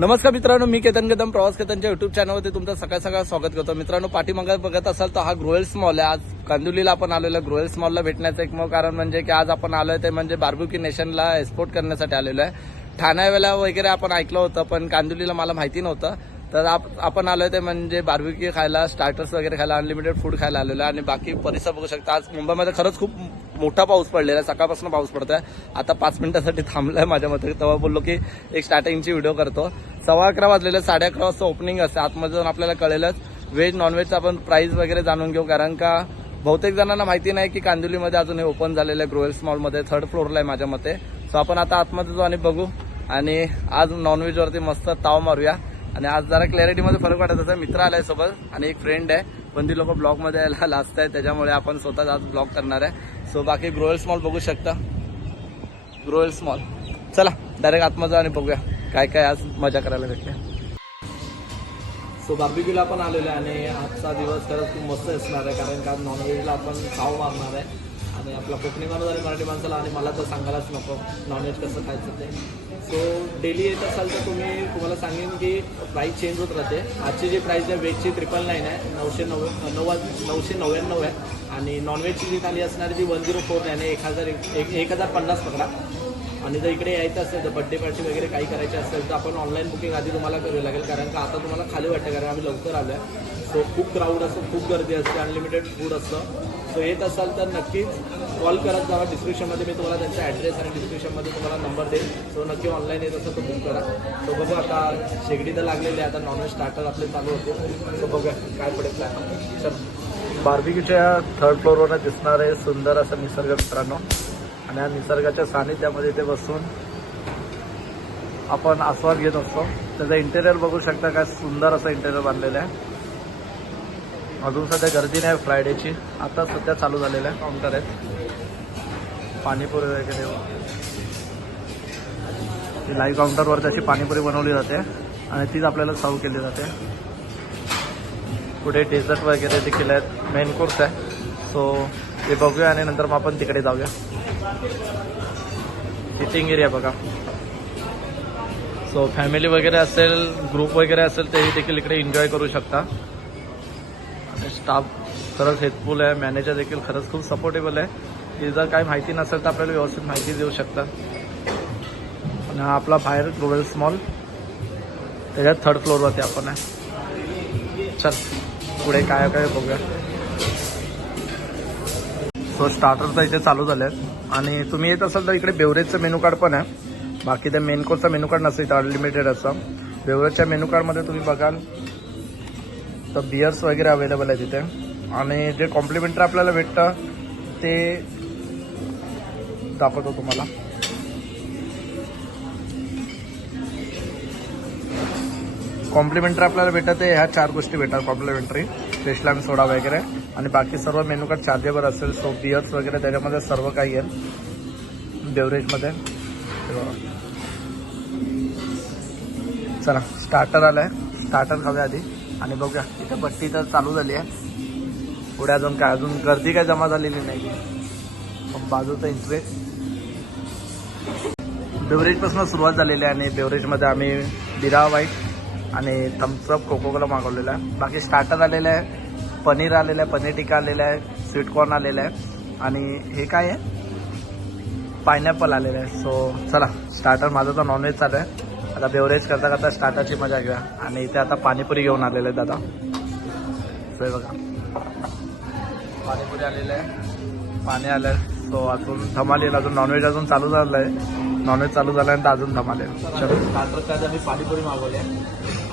नमस्कार मित्रांनो, मी केतन कदम प्रवास केतनच्या युट्यूब चॅनलवरती तुमचं सकाळ स्वागत करतो. मित्रांनो, पाठीमागे बघत असाल तर हा ग्रोवेल्स मॉल आहे. आज कांदिवलीला आपण आलेलो आहे. ग्रोवेल्स मॉलला भेटण्याचं एकमेव कारण म्हणजे की आज आपण आलोय ते म्हणजे बार्बेक्यू नेशनला एक्सपोर्ट करण्यासाठी आलेलो आहे. ठाण्याला वगैरे आपण ऐकलं होतं, पण कांदिवलीला मला माहिती नव्हतं. तर आपण आलोय ते म्हणजे बार्बेक्यू खायला, स्टार्टर्स वगैरे खायला, अनलिमिटेड फूड खायला आलेलो आहे. आणि बाकी परिसर बघू शकता. आज मुंबईमध्ये खरंच खूप मोठा पाऊस पडलेला आहे. सकाळपासून पाऊस पडतोय. आता 5 मिनिटांसाठी थांबलाय माझ्या मते. तेव्हा बोललो की एक स्टार्टिंगची व्हिडिओ करतो. 11:15 वाजलेले, 11:30 वाजता ओपनिंग असते. आतमध्ये जाऊन आपल्याला कळेलच. व्हेज नॉनव्हेजचा आपण प्राइस वगैरे जाणून घेऊ, कारण का बहुतेक जणांना माहिती नाही की कांदिवलीमध्ये अजून हे ओपन झालेलं आहे. ग्रोवेल्स मॉलमध्ये 3rd फ्लोअरला आहे माझ्या मते. सो आपण आता आतमध्ये जाऊ आणि बघू. आणि आज नॉनव्हेजवरती मस्त ताव मारूया. आणि आज जरा क्लॅरिटीमध्ये फरक वाटत असेल. मित्र आलाय सोबत आणि एक फ्रेंड आहे, पण ती लोक ब्लॉगमध्ये यायला लाजत आहेत, त्याच्यामुळे आपण स्वतःच आज ब्लॉग करणार आहे. सो बाकी ग्रोवेल्स मॉल बघू शकता. ग्रोवेल्स मॉल, चला डायरेक्ट आतमध्ये जाऊ आणि बघूया काय काय आज मजा करायला भेटते. सो बार्बेक्यूला आपण आलेलो आहे आणि आजचा दिवस खरंच खूप मस्त असणार आहे, कारण का नॉनव्हेजला आपण खाऊ मारणार आहे. आणि आपला कोकणी माणूस आणि मराठी माणसाला आणि मला तर सांगायलाच नको नॉनव्हेज कसं खायचं ते. सो डेली येत असाल तर तुम्हाला सांगेन की प्राईस चेंज होत राहते. आजची जी प्राईस आहे व्हेजची 999 आहे, 999 आहे. आणि नॉनव्हेजची जी थाली असणारी ती 104 आहे आणि 1050 पकडा. आणि जर इकडे यायचं असेल तर बड्डे पार्टी वगैरे काही करायची असेल तर आपण ऑनलाईन बुकिंग आधी तुम्हाला करावी लागेल, कारण का आता तुम्हाला खाली वाटतं, कारण आम्ही लवकर आलो आहे. सो खूप क्राऊड असतो, खूप गर्दी असते, अनलिमिटेड फूड असतं. सो येत असाल तर नक्कीच कॉल करत जावा. डिस्क्रिप्शनमध्ये मी तुम्हाला त्यांचा ॲड्रेस आणि डिस्क्रिप्शनमध्ये तुम्हाला नंबर देईल. सो नक्की ऑनलाईन येत असेल तर बुक करा. सो बघू, आता शेगडी तर लागलेली आहे. आता नॉनव्हेज स्टार्टर आपले चालू होते. सो बघूया काय पडेल प्लॅन. चल, बार्बेक्यूच्या 3rd फ्लोअरवर दिसणार आहे सुंदर असं निसर्ग मित्रांनो. आणि या निसर्गाच्या सानिध्यामध्ये ते बसून आपण आस्वाद घेत असतो. त्याचं इंटेरियर बघू शकता, काय सुंदर असं इंटेरियर बांधलेलं आहे. अजून सध्या गर्दी नाही फ्रायडेची, आता सध्या चालू झालेलं आहे. काउंटर आहेत, पाणीपुरी वगैरे. लाईव्ह काउंटरवर त्याची पाणीपुरी बनवली जाते आणि तीच आपल्याला सर्व केली जाते. पुढे डेझर्ट वगैरे देखील आहेत, मेन कोर्स आहे. सो ते बघूया आणि नंतर मग आपण तिकडे जाऊया. सिटिंग एरिया बघा. सो फॅमिली वगैरे असेल, ग्रुप वगैरे असेल, तेही देखील इकडे एन्जॉय करू शकता. आणि स्टाफ खरंच हेल्पफुल आहे. मॅनेजर देखील खरंच खूप सपोर्टेबल आहे. की जर काही माहिती नसेल तर आपल्याला व्यवस्थित माहिती देऊ शकतात. आणि हा आपला बाहेर ग्रोवेल्स मॉल, त्याच्यात 3rd फ्लोअरवरती आपण आहे. चल पुढे काय काय बघूया. सो स्टार्टरचा इथे चालू झाले आहेत. आणि तुम्ही येत असाल तर इकडे बेवरेजचं मेनू कार्ड पण आहे. बाकी ते मेन कोर्सचा मेनू कार्ड नसतं, इथं अनलिमिटेड असं. बेवरेजच्या मेनू कार्डमध्ये तुम्ही बघाल तर बियर्स वगैरे अवेलेबल आहे तिथे. आणि जे कॉम्प्लिमेंटरी आपल्याला भेटतं ते दाखवतो तुम्हाला. कॉम्प्लिमेंटरी आपल्याला भेटतं ते ह्या 4 गोष्टी भेटतात कॉम्प्लिमेंटरी, फ्रेश लाईम सोडा वगैरे. आणि बाकी सर्व मेनू कार्ड चार्जेबल असेल. सो बियर्स वगैरे त्याच्यामध्ये सर्व काही आहे बेवरेजमध्ये. चला स्टार्टर आलं आहे, स्टार्टर खाऊया आधी आणि बघूया. इथं बट्टी तर चालू झाली आहे. पुढे अजून काय, अजून गर्दी काय जमा झालेली नाही. पण बाजूचा एंट्री बेवरेजपासून सुरुवात झालेली आहे. आणि बेवरेजमध्ये आम्ही बिरा व्हाईट आणि थम्सअप कोकोकोला मागवलेला आहे. बाकी स्टार्टर आलेलं आहे, पनीर आलेलं आहे, पनीर टिक्का आलेला आहे, स्वीटकॉर्न आलेलं आहे. आणि हे काय आहे, पायनॅपल आलेलं आहे. सो चला स्टार्टर, माझं तर नॉनव्हेज चालू आहे. आता बेवरेज करता करता स्टार्टरची मजा घेऊया. आणि इथे आता पाणीपुरी घेऊन आलेलं आहे दादा. सो बघा, पाणीपुरी आलेलं आहे, पाणी आलं आहे. सो अजून धमाल येईल. अजून नॉनव्हेज अजून चालू झालं आहे. नॉनव्हेज चालू झाल्यानंतर अजून धमाल येईल. स्टार्टरच्या आधी आम्ही पाणीपुरी मागवली आहे.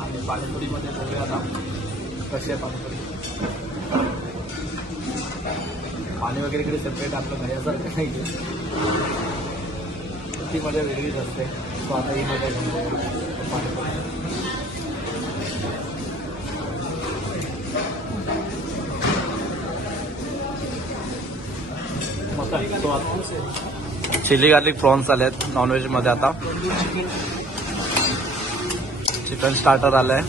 आणि पाणीपुरीमध्ये बघूया आता कशी आहे पाणीपुरी. पाणी वगैरे इकडे सेपरेट आपलं घ्यायसारखं नाही आहे, ती मजा वेगळीच असते. सो आता ही मजा घेऊन पाणीपुरी. चिली गार्लिक प्रॉन्स आले आहेत नॉनव्हेजमध्ये. आता चिकन स्टार्टर आलं आहे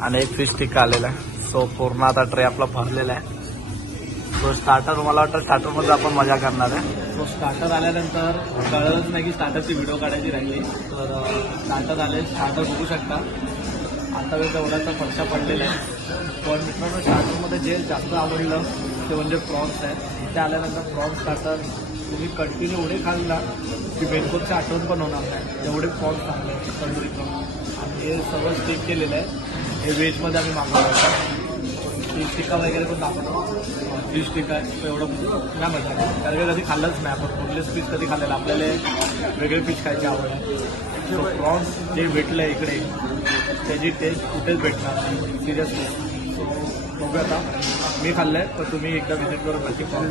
आणि एक फिश टिक्का आलेला आहे. सो पूर्ण आता ट्रे आपला भरलेला आहे. तो स्टार्टर मला वाटतं स्टार्टरमध्ये आपण मजा करणार आहे. सो स्टार्टर आल्यानंतर कळलंच नाही की स्टार्टरची व्हिडिओ काढायची राहिली. तर स्टार्टर आले, स्टार्टर बघू शकता. आता वेळ तेवढ्याचा फरशा पडलेला आहे. पण मित्रांनो स्टार्टरमध्ये जे जास्त आवडलं ते म्हणजे प्रॉन्स आहे. ते आल्यानंतर प्रॉन्स स्टार्टर तुम्ही कंटिन्यू एवढे खाल्ला की मेनकोटची आठवण पण होणार नाही, तेवढे प्रॉन्स चांगले आहेत तंदुरी प्रॉन्स. आणि हे सगळं स्टिक केलेलं आहे. हे व्हेजमध्ये आम्ही मागवलं होतं. फिश टिक्का वगैरे पण दाखवतो. फिश टिक्का आहे तो एवढं नाही मजा आहे, कारण की कधी खाल्लंच नाही आपण. कुठलेच फिश कधी खाल्लेलं, आपल्याला वेगळे फिश खायची आवड आहे. सो प्रॉन्स जे भेटलं आहे इकडे त्याची टेस्ट कुठेच भेटणार नाही सिरियसली. सो बघू आता, मी खाल्लं आहे पण तुम्ही एकदा व्हिजिट करून नक्की प्रॉन्स.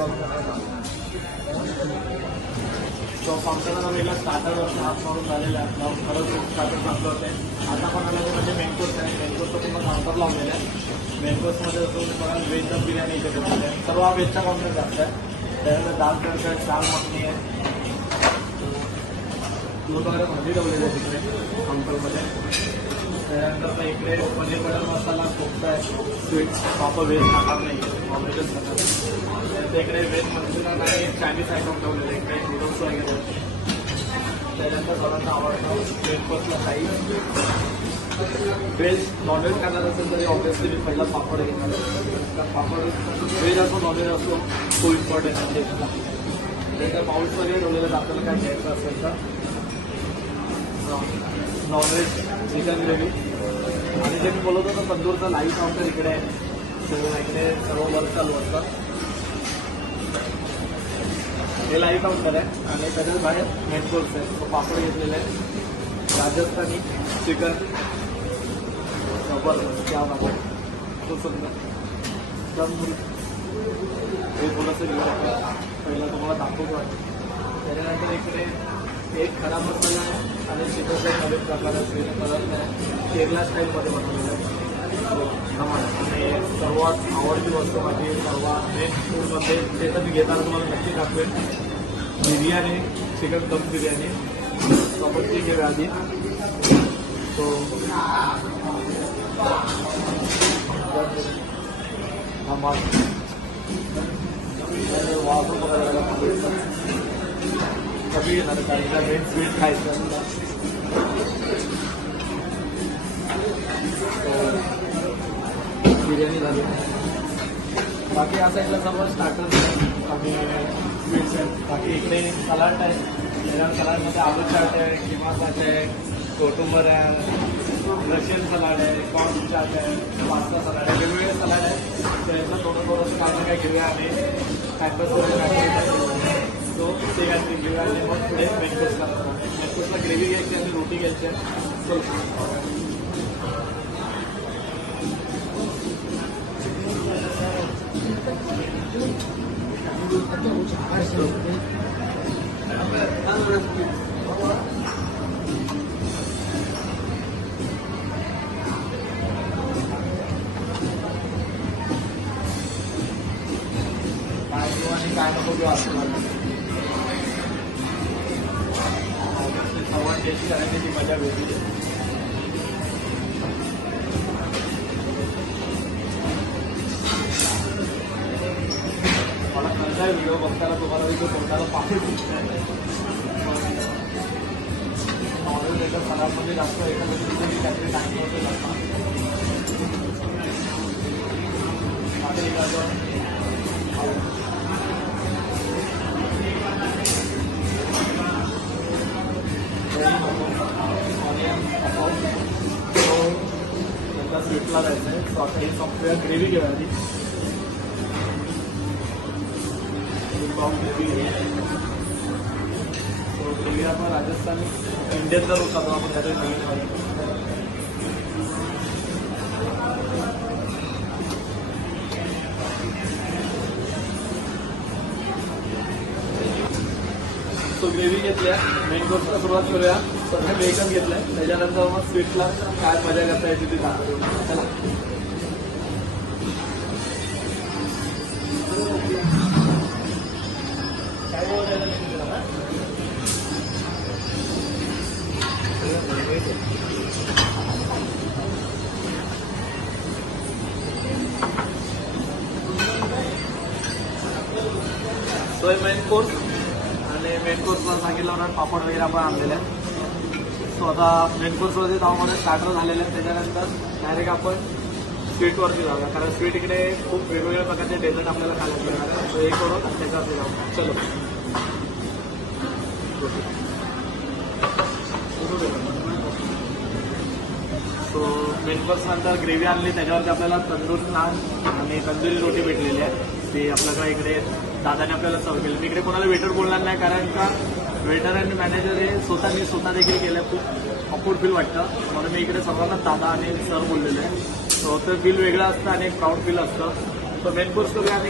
सो पावसाळ्याला वेगळा स्टार्टरवरती हात मारून झालेला आहे. खरंच खूप स्टार्टर चांगलं होते. आता पण आलं म्हणजे मेनकोर्स आहे. मेनकोर्सचं पूर्ण काउंटर लावलेलं आहे. मेनकोर्समध्ये असं बघा व्हेज दम बिर्याणी इथे भेटलेली आहे. सर्व व्हेजचा काउंटर जास्त आहे. त्यानंतर दाल तडका आहे, दाल मखनी आहे, दूध वगैरे भाजी ठेवलेली आहे तिकडे काउंटरमध्ये. त्यानंतर इकडे पनीर बटर मसाला कोफ्ता आहे, स्वीट प्रॉपर व्हेज खाणार नाही, कॉम्बिनेशन खाणार. त्यानंतर इकडे व्हेज मंचुरियन आणि चायनीज आयटम ठेवलेले इकडे नूडल्स वगैरे. त्यानंतर सर्वांना आवडतं ब्रेकफास्टला काही व्हेज नॉनव्हेज खाणार असेल तरी ऑब्वियसली मी पहिला पापड घेणार. कारण पापड व्हेज असो नॉनव्हेज असो खूप इम्पॉर्टंट आहे टेस्टला. त्यानंतर बाउल्स वगैरे ठेवलेलं आपल्याला काय घ्यायचं असेल तर नॉनव्हेज चिकन ग्रेव्ही. आणि जे मी बोलत होतो तंदूरचा लाईव्ह काउंटर इकडे आहे. सगळं इकडे सर्व वर्क चालू असतं. हे लाईव्ह काउंटर आहे आणि त्याच्याच बाहेर मेन कोर्स आहे. तो पापड घेतलेला आहे राजस्थानी चिकन, जबरदस्त क्या बात आहे, खूप सुंदर. हे थोडंसं घेऊ शकतो, पहिला तुम्हाला दाखवतो. त्याच्यानंतर इकडे एक खडा मसाला आहे आणि चिकनचा एक नवीन प्रकार आहे, केरला स्टाईलमध्ये बनवलेला आहे. आणि सर्वात आवडती वस्तू माझी सर्वात मेन फूडमध्ये ते तर मी घेताना तुम्हाला नक्की दाखवेन, बिर्याणी, चिकन दम बिर्याणी. सोबत ती घेऊया आधी. तो वाजून बघायला कधी येणार काही मेन स्वीट खायचं. बिर्याणी झाली. बाकी या साईडला सर्व स्टार्टर्स आहेत आणि स्वीट्स आहेत. बाकी इकडे सलाड आहे. त्याच्या सलाडमध्ये आलू चाट आहे, किमा चाट आहे, कोटुंबर आहे, रशियन सलाड आहे, कॉर्न चाट आहे, पास्ता सलाड आहे, वेगवेगळे सलाड आहे. त्याचं थोडंसं काय ना काय घेऊया आणि कॅम्पस तो ते काहीतरी घेऊया आणि मग पुढे मेनकोर्स करायचा. मेनकोर्सला ग्रेव्ही घ्यायची आणि रोटी घ्यायची आहे. काय नको जो असणार सर्वात टेस्टी करायची ती मजा वेगळी. मला कळताय व्हिडिओ बघताना तुम्हाला तिथे तोंडाला पाणी नॉनव्हेज एका सलाडमध्ये जास्त एखाद्या तिथे काहीतरी टाइम होते जास्त. स्वीटला जायचं आहे. सो आता हे सॉफ्टवेअर ग्रेव्ही घेऊया आधी. ग्रेव्ही सो ग्रेव्ही आपण राजस्थानी इंडियन जर होता आपण त्याच्यात नवीन तो ग्रेव्ही घेतल्या. मेन कोर्सला सुरुवात करूया. सध्या बेकन घेतलंय, त्याच्यानंतर मग स्वीटला काय मजा करता येते ती दाखवू. चला तो मेन कोर्स मेन कोर्सला सांगितलं ना पापड वगैरे आपण आणलेले आहेत. सो आता मेन कोर्सवरती तावामध्ये स्टार्टर झालेले आहेत. त्याच्यानंतर डायरेक्ट आपण स्वीटवरती जाऊया, कारण स्वीट इकडे खूप वेगवेगळ्या प्रकारचे डेझर्ट आपल्याला खायला मिळणार आहे. सो हे करून त्याच्यावरती जाऊ. चलो सो मेन कोर्स नंतर ग्रेव्ही आणली, त्याच्यावरती आपल्याला तंदूर नान आणि तंदुरी रोटी भेटलेली आहे. ते आपल्याला इकडे दादाने आपल्याला सर्व केलं. मी इकडे कोणाला वेटर बोलणार नाही, कारण का वेटर आणि मॅनेजर हे स्वतः देखील केलं. खूप ऑकवर्ड फील वाटतं, म्हणून मी इकडे सर्वांना दादा आणि सर बोललेलं आहे. सो तर फील वेगळं असतं आणि एक प्राऊड फील असतं. सो मेन कोर्स करूया आणि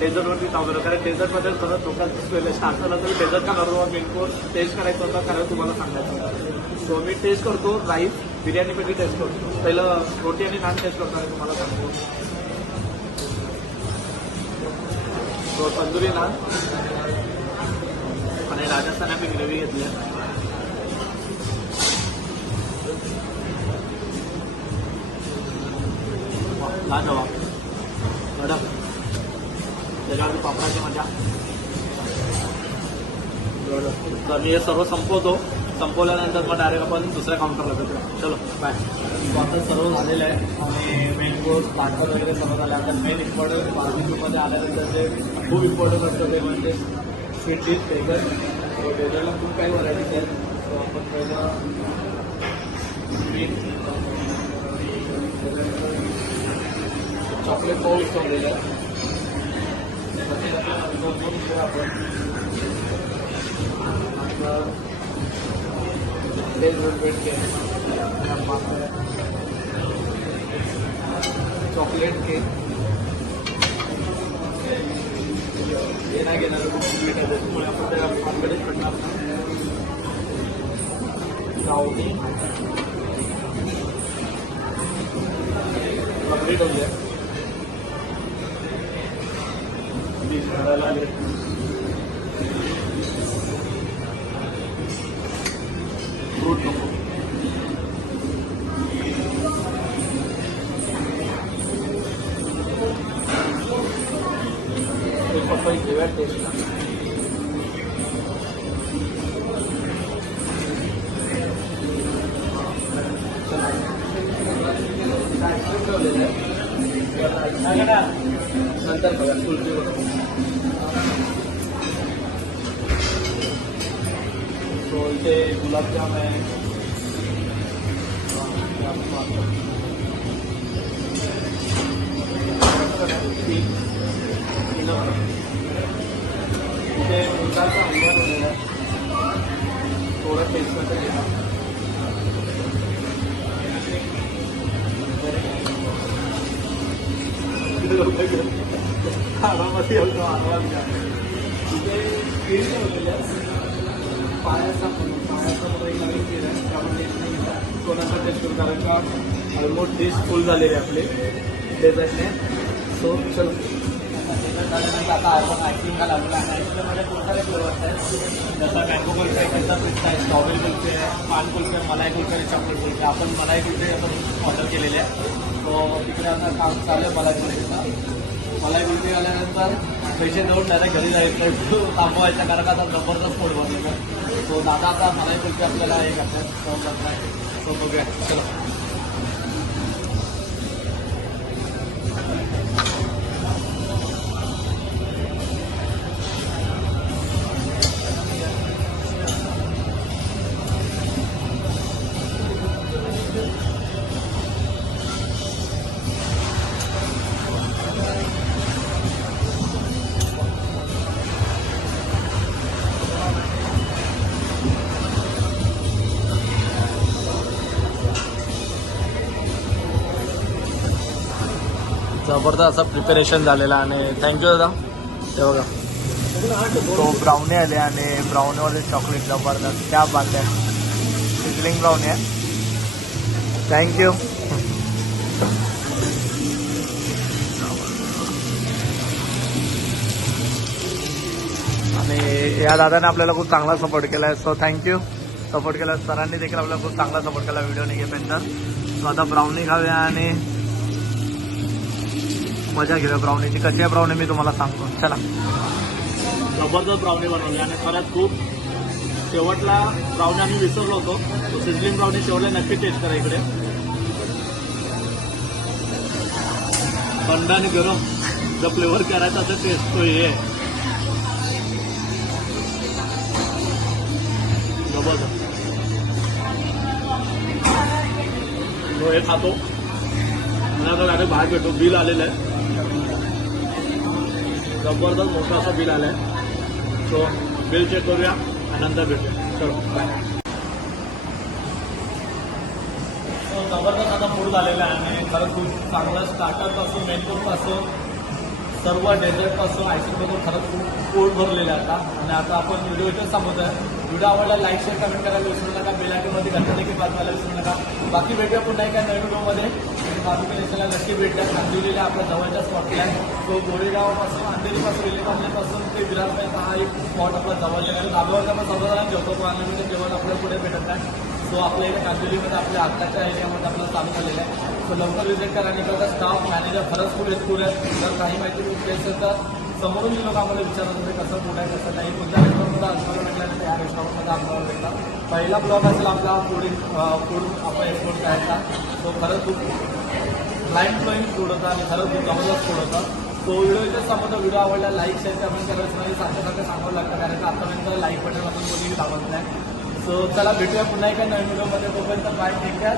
डेझर्टवरती जाऊ करू, कारण डेझर्टमध्ये खरंच लोकांचं स्टार्टरला तर डेझर्ट का करतो, मेन कोर्स टेस्ट करायचं होता, कारण तुम्हाला सांगायचं होतं. सो मी टेस्ट करतो राईस बिर्याणीपैकी टेस्ट करतो. पहिलं रोटी आणि नान टेस्ट करतो आणि तुम्हाला सांगतो. सो तंदुरी नान आणि राजस्थानी आपण ग्रेव्ही घेतली आहे. लाजवाब मॅडम, त्याच्यावरती पापडाची मजा. तर मी हे सर्व संपवल्यानंतर मग डायरेक्ट आपण दुसऱ्या काउंटरला भेटू. चलो बाय. तो आता सर्व झालेलं आहे आणि मेन कोर्स स्टार्टर वगैरे सर्व झालं. आता मेन इम्पॉर्टंट बार्बिक्यूमध्ये आल्यानंतर जे खूप इम्पॉर्टंट असतं ते म्हणजे स्वीट डिश डेझर्ट. डेझर्टला खूप काही व्हरायटीज आहेत. सो आपण पहिलं स्वीट चॉकलेट पाऊस ठेवलेलं आहे. आपण चॉकलेट केक हे नाही घेणार, खूप स्वीट आहे, त्याच्यामुळे आपण त्या कॉन्फिडन्स पडणार ब्राउनी कंप्लीट होऊ द्या. फ्रूट नको. फक्त घेऊया टेस्ट. नंतर बघा कुल्फी बघा. तो इथे गुलाबजाम आहे. इथे दुधाचा हलवा बनलेला आहे. थोडं टेस्टमध्ये घ्या. आरामात येतो आरामात घ्या. तिथे खीर ठेवलेली आहे. पायाचा मध्ये एक नवीन खीर आहे, त्यामध्ये कोणाचा टेस्ट करू, कारण का ऑलमोस्ट डिश फुल झालेली आहे आपले डेझर्टने. सो चलो डेझर्ट झाल्यानंतर आता आपण आईस्क्रीमला लागला आहे. आईस्क्रीममध्ये खूप सारे फ्लेवर्स आहेत, जसं मँगो कुल्फी आहे, त्याचा पिस्ता आहे, स्ट्रॉबेरी कुल्फी आहे, पान कुल्फी आहे, मलाई कुल्फी आहे, चॉकलेट कुल्फी. आपण मलाई कुल्फी आपण ऑर्डर केलेली आहे. तो तिकडे आता काम चालू आहे मलाई कुल्फीचा. मलाई कुल्फी आल्यानंतर पैसे देऊन डायरेक्ट घरी जायचं, थांबवायचं, कारण का आता जबरदस्त पोट भरलेलं. तो दादा आता मलाई कुल्फी आपल्याला हे करतात, सर्व करताय. तो बघूया चला. जबरदस्त असं प्रिपरेशन झालेलं आणि थँक्यू दादा. ते बघा तो ब्राउनी आले आणि ब्राउनीवाले चॉकलेट जबरदस्त त्या बांधल्या. सिझलिंग ब्राउनी आहे. थँक्यू. आणि या दादाने आपल्याला खूप चांगला सपोर्ट केला आहे. So thank you. सपोर्ट केला. सरांनी देखील आपल्याला खूप चांगला सपोर्ट केला व्हिडिओ निघेपर्यंत. सो आता ब्राउनी खाऊया आणि मजा घेऊया ब्राउनीची. कशी आहे ब्राउनी मी तुम्हाला सांगतो. चला. जबरदस्त ब्राउनी बनवली आणि खरंच खूप शेवटला ब्राउनी आम्ही विसरलो होतो. तो सिझलिंग ब्राउनी शेवटला नक्की टेस्ट करा इकडे. थंड आणि गरम जर फ्लेवर करायचा तर टेस्ट तो हे आहे. जबरदस्त. तो हे खातो आणि आता गाडी बाहेर भेटतो. बिल आलेलं आहे, जबरदस्त मोठं असं बिल आलं आहे. सो बिल चेक करूया आणि नंतर भेटूया. चलो बाय. जबरदस्त आता फूड झालेलं आहे आणि खरंच खूप चांगलं स्टार्टरपासून मेन कोर्सपासून सर्व डेझर्टपासून आईस्क्रीमपासून खरंच खूप पोट भरलेलं आहे आता. आणि आता आपण व्हिडिओ इथेच थांबवतो आहे. व्हिडिओ आवडला लाईक शेअर कमेंट करायला विसरू नका. बेल आयकॉनमध्ये घंटा देखील वाजवायला विसरू नका. बाकी भेटूया पुन्हा एका नवीन व्हिडिओमध्ये. बार्बेक्यू नेशनला नक्की भेटल्या. कांदिवलीला आपल्या जवळच्या स्पॉटला आहे. तो गोरेगावपासून अंधेरीपासून रेल्वेपासून ते विरारपर्यंत हा एक स्पॉट आपला जवळच्या आहे. राबवरला आपण सर्वजण जेवतो पण अनलिमिटेड जेवण आपल्याला पुढे भेटत नाही. सो आपल्या इथे कांदिवलीमध्ये आपल्या आत्ताच्या एरियामध्ये आपल्याला चालू झालेलं आहे. सो लवकर विजिट करा. आणि इकडचा स्टाफ मॅनेजर खरंच खूप हेल्पफुल आहे. जर काही माहिती भेटली असेल तर समोरून जे लोक आम्हाला विचारत होते कसं फूड आहे कसं नाही. कोणत्या रेस्टॉरंटमध्ये आजकाल भेटल्यानंतर या रेस्टॉरंटमध्ये आम्हाला भेटला. पहिला ब्लॉग असेल आपला फूड आपण एक्सपोर्ट करायचा. तो खरंच खूप लाईन फ्लोईंग फूड होता आणि खरंच खूप जबरदस्त फूड होता. तो व्हिडिओ इथेच सांगतो. व्हिडिओ आवडला लाईक शेअर कमेंट करायचं नाही. सारखं सांगावं लागतं कारण का आतापर्यंत लाईक बटन आपण कोणीही दाबत नाही. सो चला भेटूया पुन्हा एका नवीन व्हिडिओमध्ये. तोपर्यंत बाय. Take care.